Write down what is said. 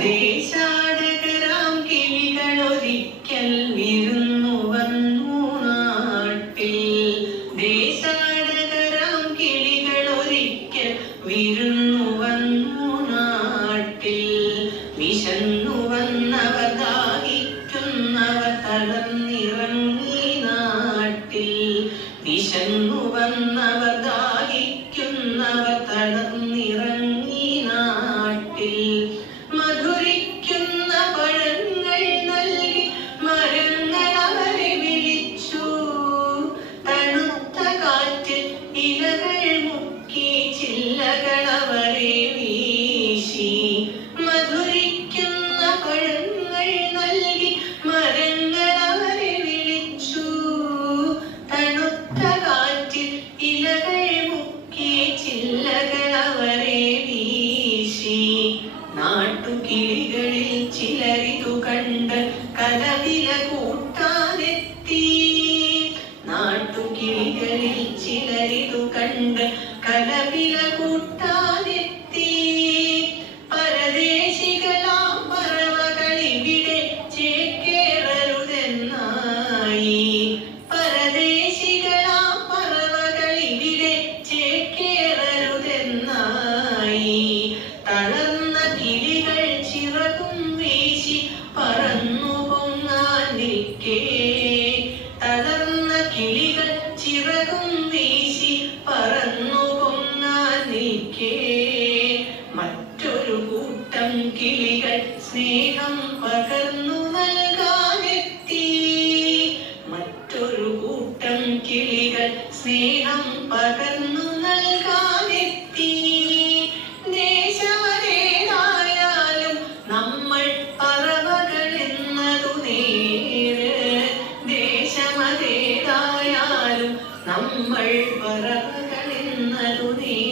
ദേശാടകരാം കിളികളൊരിക്കൽ വിരുന്നു വന്നു നാട്ടിൽ. ദേശാടകരാം കിളികളൊരിക്കൽ വിരുന്നു വന്നു നാട്ടിൽ. വിശന്നു വന്നവർ ദാഹിക്കുന്നവർ തളർന്നിറങ്ങി നാട്ടിൽ. വിശന്നു വന്നവർ ദാഹിക്കുന്നവർ തളർന്നിറങ്ങി നാട്ടിൽ. മധുരിക്കുന്ന പഴങ്ങൾ നൽകി മരങ്ങൾ അവരെ വിളിച്ചു. തണുത്ത കാറ്റിൽ ഇലകൾ മുക്കി ചില്ലകൾ അവരെ വീശി. മധുരിക്കുന്ന പഴങ്ങൾ നൽകി മരങ്ങൾ അവരെ വിളിച്ചു. തണുത്ത കാറ്റിൽ ഇലകൾ മുക്കി ചില്ലകൾ അവരെ വീശി. നാട്ടുകിളികളിൽ ചിലരിതു കണ്ട് കലവില കൂട്ടാനെത്തി. നാട്ടുകിളികളിൽ ചിലരിതു കണ്ട് കലവില കൂട്ടാനെത്തി. പരദേശികളാം പറവകളിവിടെ ചേക്കേറരുതെന്നായി. പരദേശികളാം പറവകളിവിടെ ചേക്കേറരുതെന്നായി. തളർന്ന കിളികൾ ചിറകും വീശി പറന്നു പൊങ്ങാനിരിക്കേ. തളർന്ന കിളികൾ ചിറകും വീശി പറന്നു പൊങ്ങാനിരിക്കേ. മറ്റൊരു കൂട്ടം കിളികൾ സ്നേഹം പകർന്നു നൽകാനെത്തി. മറ്റൊരു കൂട്ടം കിളികൾ സ്നേഹം പകർന്നു നൽകാനെത്തി. ദേശമതേതായാലും നമ്മൾ പറവകളെന്നതു നേര്. ദേശമതേതായാലും നമ്മൾ പറവകളെന്നതു നേര്.